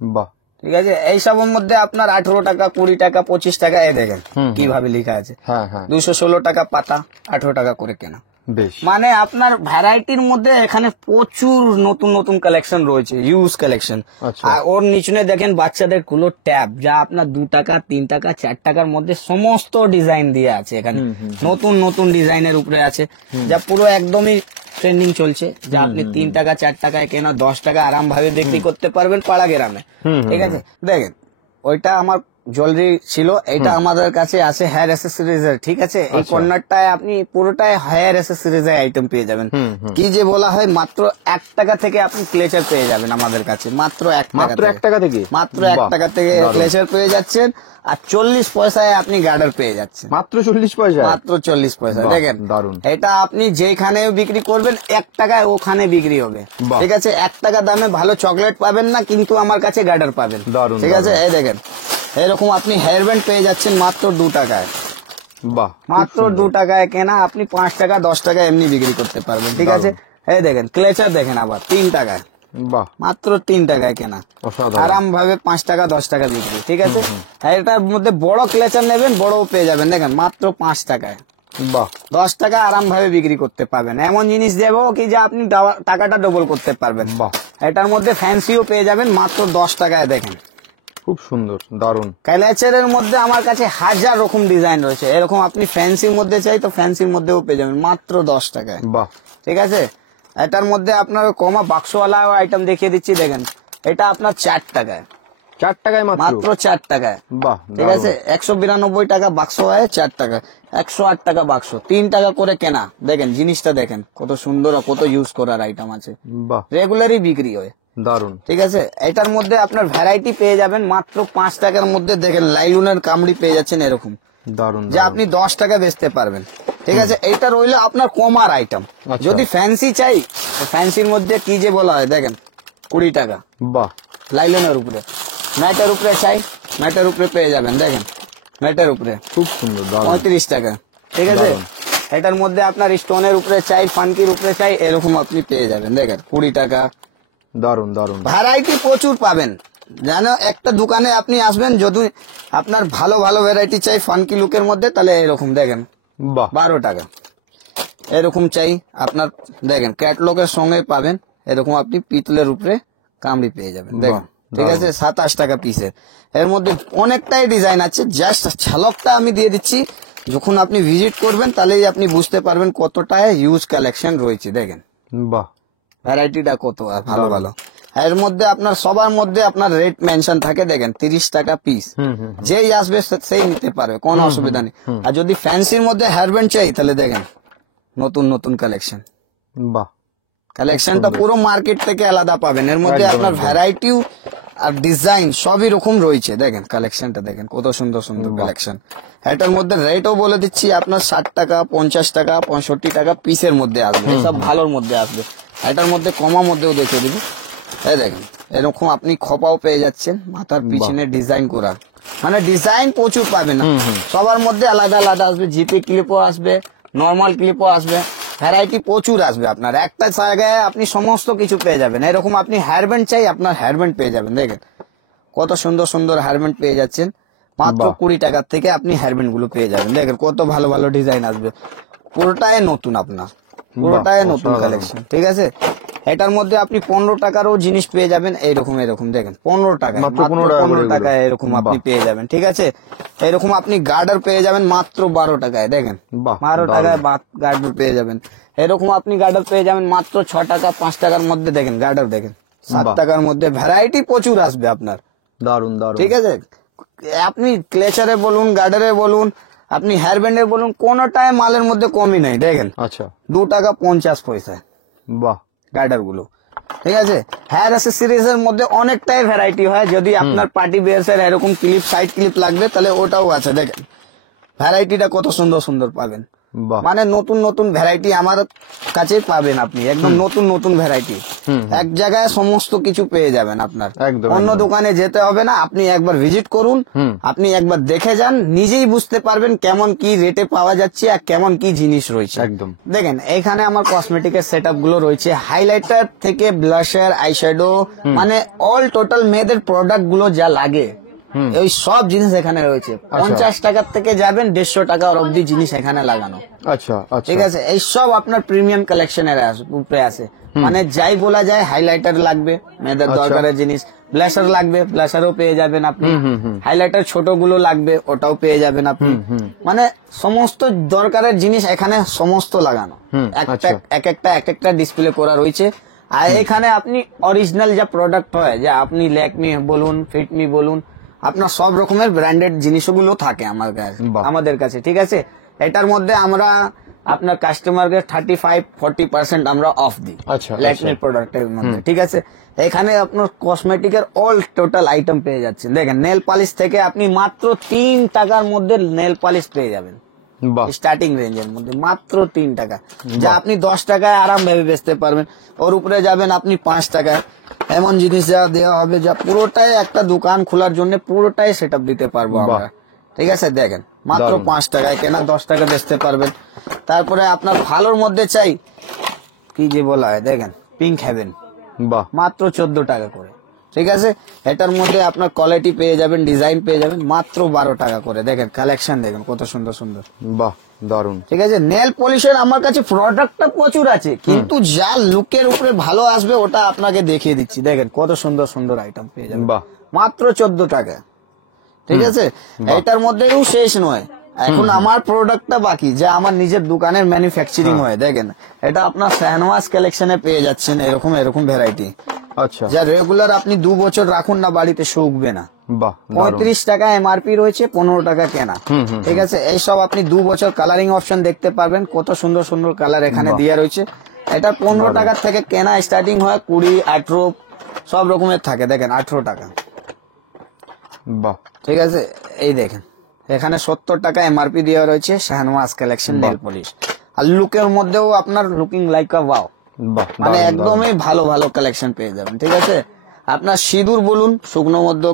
বাহ, ঠিক আছে, এইসবের মধ্যে আপনার 18 টাকা 20 টাকা 25 টাকা। এ দেখেন কিভাবে লেখা আছে, হ্যাঁ হ্যাঁ, 216 টাকা পাতা, 18 টাকা করে কেনা। বেশ, মানে আপনার ভ্যারাইটির মধ্যে এখানে প্রচুর নতুন নতুন কালেকশন রয়েছে, ইউজ কালেকশন। আচ্ছা। আর ওর নিচনে দেখেন বাচ্চাদের গুলো ট্যাব, যা আপনার 2 টাকা 3 টাকা 4 টাকার মধ্যে সমস্ত ডিজাইন দিয়ে আছে এখানে। নতুন নতুন ডিজাইনের উপরে আছে, যা পুরো একদমই ট্রেন্ডিং চলছে, যা আপনি 3 টাকা 4 টাকায় কেনা 10 টাকা আরাম ভাবে বিক্রি করতে পারবেন পাড়া গ্রামে। ঠিক আছে, দেখেন ওইটা আমার জুয়েলারি ছিল, এটা আমাদের কাছে আছে হেয়ার অ্যাসেসরিজ এর। ঠিক আছে, এই কর্নারটায় আপনি পুরোটাই হেয়ার অ্যাসেসরিজ এর আইটেম পেয়ে যাবেন। কি যে বলা হয়, মাত্র 1 টাকা থেকে আপনি ক্লেচার পেয়ে যাবেন আমাদের কাছে, মাত্র 1 টাকা, মাত্র 1 টাকা থেকে, মাত্র 1 টাকা থেকে ক্লেচার পেয়ে যাচ্ছেন। আর 40 পয়সায় আপনি গার্ডার পেয়ে যাচ্ছেন, মাত্র 40 পয়সা, মাত্র 40 পয়সা। দেখেন দারুণ। এটা আপনি যেখানে বিক্রি করবেন 1 টাকায় ওখানে বিক্রি হবে। বাহ। ঠিক আছে, 1 টাকা দামে ভালো চকলেট পাবেন না, কিন্তু আমার কাছে গার্ডার পাবেন। দারুণ, ঠিক আছে, এই দেখেন এরকম আপনি হেয়ার ব্যান্ড পেয়ে যাচ্ছেন মাত্র 2 টাকায়। বাহ, মাত্র 2 টাকায় কেনা, আপনি 5 টাকা 10 টাকা এমনি বিক্রি করতে পারবেন। ঠিক আছে, এই দেখেন ক্লেচার দেখেন আবার 3 টাকায়, বাহ, মাত্র 3 টাকায় কেনা, অসাধারণ। আরাম ভাবে 5 টাকা 10 টাকা বিক্রি। ঠিক আছে, আর এটার মধ্যে বড় ক্লেচার নেবেন, বড়ও পেয়ে যাবেন। দেখেন মাত্র 5 টাকায়, বাহ, 10 টাকা আরাম ভাবে বিক্রি করতে পারবেন। এমন জিনিস দেবো কি যে আপনি টাকাটা ডবল করতে পারবেন। বাহ, এটার মধ্যে ফ্যান্সিও পেয়ে যাবেন মাত্র 10 টাকায়। দেখেন খুব সুন্দর, দারুণ। ক্যালেচারের মধ্যে আমার কাছে 1000 রকম ডিজাইন রয়েছে। এরকম আপনি ফ্যান্সির মধ্যে চাই তো ফ্যান্সির মধ্যেও পেয়ে যাবেন মাত্র 10 টাকায়। বাহ, ঠিক আছে, এটার মধ্যে আপনার কমা বাক্সওয়ালা আইটেম দেখিয়ে দিচ্ছি। দেখেন এটা আপনার 4 টাকায়, 4 টাকায় মাত্র? মাত্র 4 টাকায়। বাহ, ঠিক আছে, 192 টাকা বাক্স হয়, 4 টাকা, 108 টাকা বাক্স, 3 টাকা করে কেনা। দেখেন জিনিসটা দেখেন কত সুন্দর আর কত ইউজ করার আইটেম আছে, বাহ, রেগুলারই বিক্রি হয়। দারুন। ঠিক আছে, এটার মধ্যে আপনার ভ্যারাইটি পেয়ে যাবেন মাত্র 5 টাকার মধ্যে। দেখেন লাইলুনের কামড়ি পেয়ে যাচ্ছেন এরকম, দারুন, যে আপনি 10 টাকা বেচতে পারবেন। ঠিক আছে, এইটা রইলো আপনার কমার আইটেম। আচ্ছা। যদি ফ্যান্সি চাই, ফ্যান্সির মধ্যে কি যে বলা হয় দেখেন 20 টাকা বাহ, লাইলনের উপরে। ম্যাটের উপরে চাই, ম্যাটের উপরে পেয়ে যাবেন দেখেন, ম্যাটের উপরে খুব সুন্দর, দারুন। 35 টাকা। ঠিক আছে, দারুন। এটার মধ্যে আপনার স্টোনের উপরে চাই, ফানকির উপরে চাই, এরকম আপনি পেয়ে যাবেন দেখেন 20 টাকা। দারুন, দারুন। ভ্যারাইটি প্রচুর পাবেন, জানো একটা দোকানে আপনি আসবেন, যদি আপনার ভালো ভালো ভ্যারাইটি চাই ফানকি লুকের মধ্যে, তাহলে এরকম দেখেন বাহ, 12 টাকা। এরকম চাই আপনার দেখেন ক্যাটলগের সঙ্গে পাবেন, এরকম আপনি পিতলের উপরে কামড়ি পেয়ে যাবেন দেখেন। ঠিক আছে, 27 টাকা পিসের। এর মধ্যে অনেকটাই ডিজাইন আছে, জাস্ট ঝলকটা আমি দিয়ে দিচ্ছি। যখন আপনি ভিজিট করবেন তাহলেই আপনি বুঝতে পারবেন কতটায় ইউজ কালেকশন রয়েছে। দেখেন বাহ, ভ্যারাইটিটা কত আর ভালো ভালো। এর মধ্যে আপনার সবার মধ্যে আপনার রেট মেনশন থাকে দেখেন 30 টাকা পিস। যেই আসবে সেই নিতে পারবে, কোনো অসুবিধা নেই। আর যদি ফ্যান্সির মধ্যে হেয়ারব্যান্ড চাই তাহলে দেখেন নতুন নতুন কালেকশন। বাহ, কালেকশনটা পুরো মার্কেট থেকে আলাদা পাবেন। এর মধ্যে একদম, আপনার একদম। ভ্যারাইটিও আর ডিজাইন সবই রকম রয়েছে। দেখেন কালেকশনটা দেখেন কত সুন্দর সুন্দর কালেকশন। এটার মধ্যে রেটও বলে দিচ্ছি আপনার 60 টাকা, 50 টাকা, 65 টাকা পিসের মধ্যে আসবে, সব ভালোর মধ্যে আসবে। এটার মধ্যে কমা মধ্যেও দেখিয়ে দিবি। এই দেখেন এরকম আপনি খোপাও পেয়ে যাচ্ছেন, মাথার পিছনে ডিজাইন করা, মানে ডিজাইন প্রচুর পাবেন না। সবার মধ্যে আলাদা আলাদা আসবে, জিপি ক্লিপও আসবে, নর্মাল ক্লিপও আসবে, ভ্যারাইটি প্রচুর আসবে। আপনার একটা জায়গায় আপনি সমস্ত কিছু পেয়ে যাবেন। এরকম আপনি হেয়ারব্যান্ড চাই, আপনার হেয়ারব্যান্ড পেয়ে যাবেন। দেখেন কত সুন্দর সুন্দর হেয়ারব্যান্ড পেয়ে যাচ্ছেন মাত্র 20 টাকার থেকে। আপনি হেয়ারব্যান্ড গুলো পেয়ে যাবেন, দেখেন কত ভালো ভালো ডিজাইন আসবে। পুরোটাই নতুন, আপনার পুরোটাই নতুন অসাধারণ। কালেকশন। ঠিক আছে, এটার মধ্যে আপনি 15 টাকারও জিনিস পেয়ে যাবেন। এইরকম এরকম দেখেন 15 টাকা, মাত্র মাত্র 15 টাকা 15 করে টাকায় এগুলো। এরকম আপনি বাহ। পেয়ে যাবেন। ঠিক আছে, এরকম আপনি গার্ডার পেয়ে যাবেন মাত্র 12 টাকায়। দেখেন বাহ, 12 দারুণ। টাকায় গার্ডার পেয়ে যাবেন। এরকম আপনি গার্ডার পেয়ে যাবেন মাত্র 6 টাকা, 5 টাকার মধ্যে। দেখেন গার্ডার দেখেন 7 বাহ। টাকার মধ্যে। ভ্যারাইটি প্রচুর আসবে আপনার। দারুন, দারুন। ঠিক আছে, আপনি ক্লেচারে বলুন, গার্ডারে বলুন, আপনি হেয়ারব্যান্ডে বলুন, কোনোটাই মালের মধ্যে কমই নাই। দেখেন আচ্ছা, 2 টাকা 50 পয়সা বাহ, গার্ডার গুলো। ঠিক আছে, হেয়ার অ্যাসেসরিজ এর মধ্যে অনেকটাই ভ্যারাইটি হয়। যদি আপনার পার্টি বিয়ার্স এর এরকম ক্লিপ, সাইড ক্লিপ লাগবে তাহলে ওটাও আছে। দেখেন ভ্যারাইটিটা কত সুন্দর সুন্দর পাবেন, বাহ, মানে নতুন নতুন ভ্যারাইটি আমার কাছে পাবেন আপনি, একদম নতুন নতুন ভ্যারাইটি। এক জায়গায় সমস্ত কিছু পেয়ে যাবেন আপনার, একদম, অন্য একদম। দোকানে যেতে হবে না। আপনি একবার ভিজিট করুন, আপনি একবার দেখে যান, নিজেই বুঝতে পারবেন কেমন কি রেটে পাওয়া যাচ্ছে আর কেমন কি জিনিস রয়েছে। একদম। দেখেন এখানে আমার কসমেটিকের সেটআপ গুলো রয়েছে, হাইলাইটার থেকে ব্লাশার, আইশ্যাডো, মানে অল টোটাল মেয়েদের প্রোডাক্ট গুলো যা লাগে ওই সব জিনিস এখানে রয়েছে। 50 টাকার থেকে যাবেন 150 টাকা অব্দি জিনিস এখানে লাগানো। আচ্ছা, আচ্ছা। ঠিক আছে, এই সব আপনার প্রিমিয়াম কালেকশনের উপরে আছে। মানে যাই বলা যায়, হাইলাইটার লাগবে মেয়েদের দরকারের জিনিস, ব্লাশার লাগবে, ব্লাশারও পেয়ে যাবেন আপনি। হাইলাইটার ছোট গুলো লাগবে, ওটাও পেয়ে যাবেন আপনি। মানে সমস্ত দরকারের জিনিস এখানে সমস্ত লাগানো, এক একটা ডিসপ্লে করা রয়েছে। আর এখানে আপনি অরিজিনাল যা প্রোডাক্ট হয়, যা আপনি ল্যাকমি বলুন, ফিটমি বলুন, আপনার সব রকমের ব্র্যান্ডেড জিনিসগুলো থাকে আমাদের কাছে। ঠিক আছে, এটার মধ্যে আমরা আপনার কাস্টমারকে 35-40% আমরা অফ দিই আচ্ছা, ল্যাকমির প্রোডাক্টের মধ্যে। ঠিক আছে, এখানে আপনার কসমেটিকের অল টোটাল আইটেম পেয়ে যাচ্ছেন। দেখেন নেল পালিশ থেকে আপনি মাত্র 3 টাকার মধ্যে নেল পালিশ পেয়ে যাবেন, বাহ, স্টার্টিং রেঞ্জের মধ্যে মাত্র 3 টাকা, যা আপনি 10 টাকায় আরাম ভেবে বেচতে পারবেন। ওর উপরে যাবেন আপনি 5 টাকায়, এমন জিনিস যা দেওয়া হবে যা পুরোটাই একটা দোকান খোলার জন্য পুরোটাই সেটআপ দিতে পারবো আমরা। ঠিক আছে, দেখেন মাত্র 5 টাকায় কেনা 10 টাকা বেচতে পারবেন। তারপরে আপনার ভালোর মধ্যে চাই কি যে বলা হয়, দেখেন পিঙ্ক হেভেন বাহ, মাত্র 14 টাকা করে। ঠিক আছে, এটার মধ্যে আপনার কোয়ালিটি পেয়ে যাবেন, ডিজাইন পেয়ে যাবেন মাত্র 12 টাকা করে। দেখেন কালেকশন দেখেন কত সুন্দর সুন্দর। বাহ, দারুন। ঠিক আছে, নেল পলিশের আমার কাছে প্রোডাক্টটা প্রচুর আছে, কিন্তু যা লুকের উপরে ভালো আসবে ওটা আপনাকে দেখিয়ে দিচ্ছি। দেখেন কত সুন্দর সুন্দর আইটেম পেয়ে যাবেন বাহ, মাত্র 14 টাকা। ঠিক আছে, এটার মধ্যেও শেষ নয়, এখন আমার প্রোডাক্টটা বাকি, যা আমার নিজের দোকানের ম্যানুফ্যাকচারিং হয়। দেখেন এটা আপনার শাহনওয়াজ কালেকশনে পেয়ে যাচ্ছেন এরকম এরকম ভ্যারাইটি। আচ্ছা, যা রেগুলার আপনি 2 বছর রাখুন না বাড়িতে শুকবে না। বাহ, 35 টাকা এমআরপি রয়েছে, 15 টাকা কেনা। ঠিক আছে, এইসব আপনি 2 বছর কালারিং অপশন দেখতে পারবেন, কত সুন্দর সুন্দর কালার এখানে দেওয়া রয়েছে। এটা 15 টাকার থেকে কেনা স্টার্টিং হয়, 20, 18 সব রকমের থাকে। দেখেন 18 টাকা। বাহ, ঠিক আছে, এই দেখেন এখানে 70 টাকা এমআরপি দেওয়া রয়েছে, শাহনওয়াজ কালেকশন নেল পলিশ। আর লুকের মধ্যেও আপনার লুকিং লাইক আ ওয়াও, বাহ, মানে একদমই ভালো ভালো কালেকশন পেয়ে যাবেন। ঠিক আছে, আপনার সিঁদুর বলুন, শুকনো মধ্য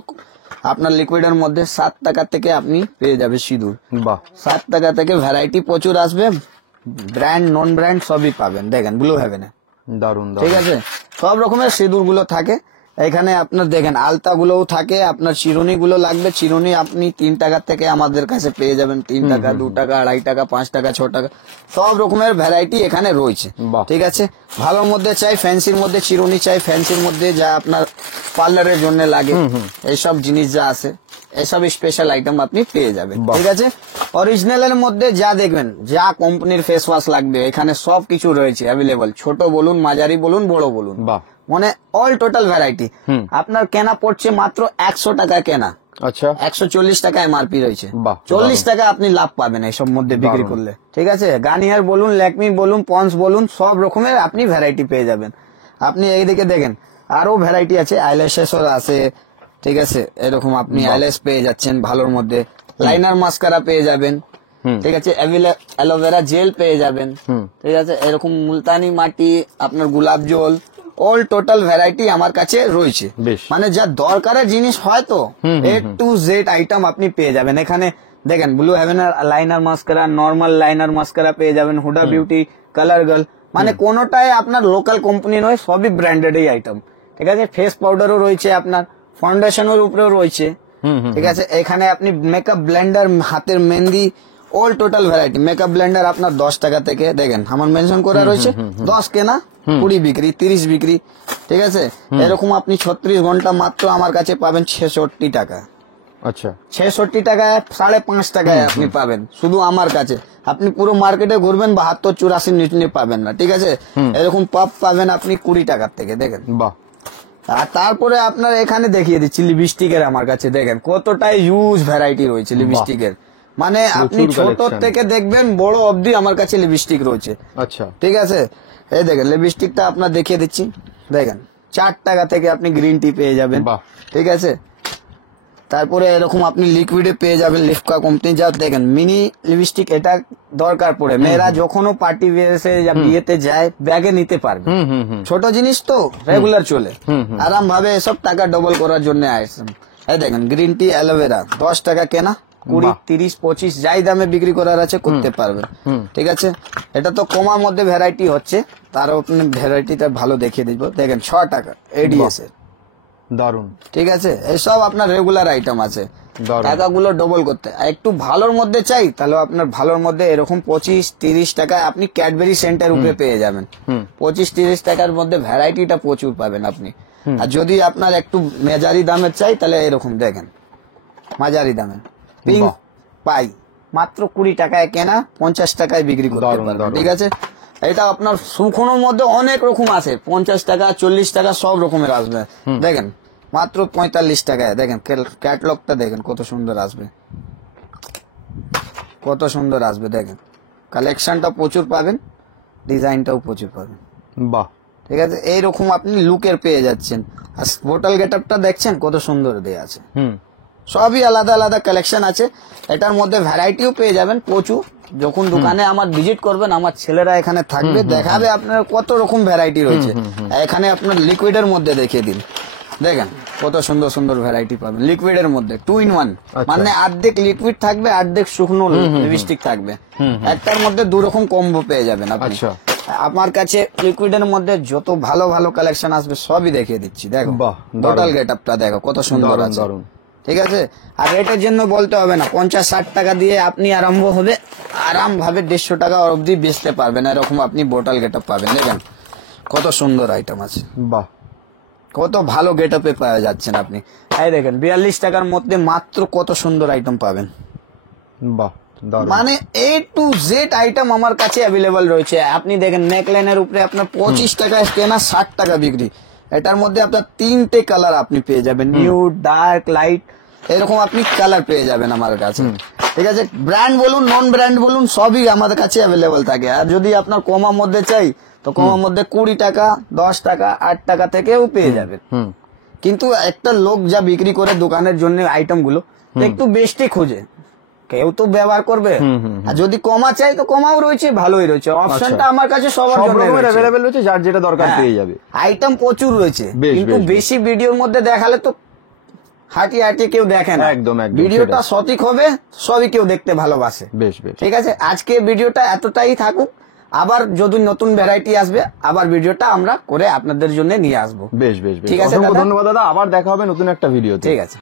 আপনার লিকুইডের মধ্যে 7 টাকা থেকে আপনি পেয়ে যাবে সিঁদুর। বাহ, 7 টাকা থেকে ভ্যারাইটি প্রচুর আসবে, ব্র্যান্ড নন ব্র্যান্ড সবই পাবেন। দেখেন ব্লু হেভেনে, দারুন ঠিক দারুন। আছে, সব রকমের সিঁদুর গুলো থাকে এখানে। আপনার দেখেন আলতা গুলোও থাকে, আপনার চিরুনি গুলো লাগবে, চিরুনি আপনি 3 টাকার থেকে আমাদের কাছে পেয়ে যাবেন। 3 টাকা, 2 টাকা, 2.5 টাকা, 5 টাকা, 6 টাকা, সব রকমের ভ্যারাইটি এখানে রয়েছে। বাহ। ঠিক আছে, ভালোর মধ্যে চাই, ফ্যান্সির মধ্যে চিরুনি চাই, ফ্যান্সির মধ্যে যা আপনার পার্লারের জন্য লাগে এইসব জিনিস যা আছে, এসব স্পেশাল আইটেম আপনি পেয়ে যাবেন। বাহ। ঠিক আছে, অরিজিনালের মধ্যে যা দেখবেন, যা কোম্পানির ফেস ওয়াশ লাগবে এখানে সব কিছু রয়েছে অ্যাভেলেবল, ছোট বলুন, মাঝারি বলুন, বড় বলুন, বাহ, মানে অল টোটাল ভ্যারাইটি। আপনার কেনা পড়ছে মাত্র 100 টাকা কেনা, আচ্ছা, 140 টাকা এমআরপি রয়েছে। বাহ, 40 টাকা আপনি লাভ পাবেন এইসব মধ্যে বিক্রি দারুণ। করলে। ঠিক আছে, গার্নিয়ার বলুন, ল্যাকমি বলুন, পন্স বলুন, সব রকমের আপনি ভ্যারাইটি পেয়ে যাবেন। আপনি এইদিকে দেখেন আরো ভ্যারাইটি আছে, আইল্যাশেসও আছে। ঠিক আছে, এরকম আপনি আইল্যাশ পেয়ে যাচ্ছেন ভালোর মধ্যে, লাইনার মাস্কারা পেয়ে যাবেন। ঠিক আছে, অ্যালোভেরা জেল পেয়ে যাবেন। ঠিক আছে, এরকম মুলতানি মাটি, আপনার গোলাপ জল, অল টোটাল ভ্যারাইটি আমার কাছে রয়েছে। বেশ। মানে যা দরকারের জিনিস হয় তো A to Z আইটেম আপনি পেয়ে যাবেন এখানে। দেখেন ব্লু হেভেনের liner mascara, normal liner mascara পেয়ে যাবেন, হুডা বিউটি, কালার গার্ল, মানে কোনোটাই আপনার লোকাল কোম্পানি নয়, সবই ব্র্যান্ডেড এই আইটেম। ঠিক আছে, ফেস পাউডারও রয়েছে, আপনার ফাউন্ডেশনের উপরেও রয়েছে। ঠিক আছে, এখানে আপনি মেকআপ ব্লেন্ডার, হাতের মেহেন্দি, all total variety. Makeup blender আপনার 10 টাকা থেকে, দেখেন আমার মেনশন করা রয়েছে, 10 কেনা 20 বিক্রি, 30 বিক্রি। ঠিক আছে, এরকম আপনি 36 ঘন্টা মাত্র আমার কাছে পাবেন 66 টাকা। আচ্ছা, 66 টাকায় 5.5 টাকায় আপনি পাবেন শুধু আমার কাছে। আপনি পুরো মার্কেটে ঘুরবেন 72, 84 নিচে পাবেন না। ঠিক আছে, এরকম পাপ পাবেন আপনি 20 টাকার থেকে। দেখেন, বাহ, আর তারপরে আপনার এখানে দেখিয়ে দিচ্ছি লিপস্টিকের, আমার কাছে দেখেন কতটা ইউজ ভ্যারাইটি রয়েছে লিপস্টিকের। মানে আপনি প্রচুর ছোট collection। থেকে দেখবেন বড় অবধি আমার কাছে লিপস্টিক রয়েছে। আচ্ছা, ঠিক আছে, এই দেখেন লিপস্টিকটা আপনার দেখিয়ে দিচ্ছি। দেখেন 4 টাকা থেকে আপনি গ্রিন টি পেয়ে যাবেন। বাহ। ঠিক আছে, তারপরে এরকম আপনি লিকুইডে পেয়ে যাবেন, লিফকা কোম্পানি। যা দেখেন মিনি লিপস্টিক, এটা দরকার পড়ে মেয়েরা যখনও পার্টি বেসে যা বিয়েতে যায় ব্যাগে নিতে পারবে। ছোট জিনিস তো রেগুলার চলে, আরাম ভাবে এসব টাকা ডবল করার জন্য আসছেন। এই দেখেন গ্রিন টি অ্যালোভেরা 10 টাকা কেনা, 20, 30, 25 যাই দামে বিক্রি করার আছে করতে পারবেন। ঠিক আছে, এটা তো কমার মধ্যে ভ্যারাইটি হচ্ছে, তারও আপনি ভ্যারাইটিটা ভালো দেখিয়ে দিব। দেখেন 6 টাকা এডিএস এর। দারুন, ঠিক আছে, এইসব আপনার রেগুলার আইটেম আছে, দারুন। টাকাগুলো ডবল করতে। আর একটু ভালোর মধ্যে চাই তাহলে আপনার ভালোর মধ্যে এরকম 25-30 টাকা আপনি ক্যাডবেরি সেন্টার উপরে পেয়ে যাবেন। 25-30 টাকার মধ্যে ভ্যারাইটিটা প্রচুর পাবেন আপনি। আর যদি আপনার একটু মেজারি দামের চাই তাহলে এরকম দেখেন মাঝারি দামের পিঙ্ক বাহ। পাই মাত্র 20 টাকায় কেনা, 50 টাকায় বিক্রি করতে দারুণ, পারবেন। দারুণ। ঠিক আছে, এটা আপনার শুকনোর মধ্যে অনেক রকম আছে, 50 টাকা, 40 টাকা সব রকমের আসবে। দেখেন মাত্র 45 টাকায়। দেখেন ক্যাটলগটা দেখেন কত সুন্দর আসবে, কত সুন্দর আসবে। দেখেন কালেকশনটা প্রচুর পাবেন, ডিজাইনটাও প্রচুর পাবেন। বাহ, ঠিক আছে, এইরকম আপনি লুকের পেয়ে যাচ্ছেন। আর বোটল গেটআপটা দেখছেন কত সুন্দর দেয়া আছে। সবই আলাদা আলাদা কালেকশন আছে, এটার মধ্যে ভ্যারাইটিও পেয়ে যাবেন প্রচুর। যখন দোকানে আমার ভিজিট করবেন, আমার ছেলেরা এখানে থাকবে, দেখাবে আপনার কত রকম ভ্যারাইটি রয়েছে। এখানে আপনার লিকুইডের মধ্যে দেখিয়ে দিন, দেখেন কত সুন্দর সুন্দর ভ্যারাইটি পাবেন লিকুইডের মধ্যে, 2 in 1। মানে অর্ধেক লিকুইড থাকবে, অর্ধেক শুকনো লিপস্টিক থাকবে। একটার মধ্যে 2 রকম কম্বো পেয়ে যাবেন আপনি। আচ্ছা। আমার কাছে লিকুইডের মধ্যে যত ভালো ভালো কালেকশন আসবে সবই দেখিয়ে দিচ্ছি। দেখো বাহ, টোটাল গেটআপটা দেখো কত সুন্দর দারুণ, আছে। দারুণ। ঠিক আছে, আর রেটের জন্য বলতে হবে না, 50-60 টাকা দিয়ে আপনি আরম্ভ হবে, আরাম ভাবে 150 টাকা অবধি বেচতে পারবেন। এরকম আপনি বোটল গেটআপ পাবেন। দেখেন কত সুন্দর আইটেম আছে, বাহ, কত ভালো গেটআপে পাওয়া যাচ্ছেন আপনি। এই দেখেন 42 টাকার মধ্যে মাত্র কত সুন্দর আইটেম পাবেন। বাহ, দারুণ। মানে A to Z আইটেম আমার কাছে অ্যাভেলেবল রয়েছে। আপনি দেখেন নেকলাইনের উপরে আপনার 25 টাকায় কেনা, 60 টাকা বিক্রি। এটার মধ্যে আপনার 3টে কালার আপনি পেয়ে যাবেন, নিউড, ডার্ক, লাইট, এরকম আপনি কালার পেয়ে যাবেন আমার কাছে। ঠিক আছে, ব্র্যান্ড বলুন নন ব্র্যান্ড বলুন সবই আমাদের কাছে অ্যাভেলেবল থাকে। আর যদি আপনার কমার মধ্যে চাই তো কমার মধ্যে 20 টাকা, 10 টাকা, 8 টাকা থেকেও পেয়ে যাবেন। কিন্তু একটা লোক যা বিক্রি করে দোকানের জন্য আইটেম গুলো একটু বেশি খোঁজে, কেউ তো ব্যবহার করবে। আর যদি কমা চাই তো কমাও রয়েছে, ভালোই রয়েছে, অপশনটা আমার কাছে সবার সব জন্য রকমের রয়েছে। অ্যাভেলেবেল রয়েছে, যার যেটা দরকার পেয়ে যাবে। আইটেম প্রচুর রয়েছে, বেশ, কিন্তু বেশ, বেশি ভিডিওর মধ্যে দেখালে তো হাঁটিয়ে হাঁটিয়ে কেউ দেখে না। একদম, একদম, ভিডিওটা সেটাই। সঠিক হবে, সবই কেউ দেখতে ভালোবাসে। বেশ বেশ ঠিক আছে, আজকে ভিডিওটা এতটাই থাকুক, আবার যদি নতুন ভ্যারাইটি আসবে আবার ভিডিওটা আমরা করে আপনাদের জন্য নিয়ে আসবো। বেশ বেশ বেশ। ঠিক আছে অসংখ্য দাদা? ধন্যবাদ দাদা, আবার দেখা হবে নতুন একটা ভিডিও। ঠিক আছে।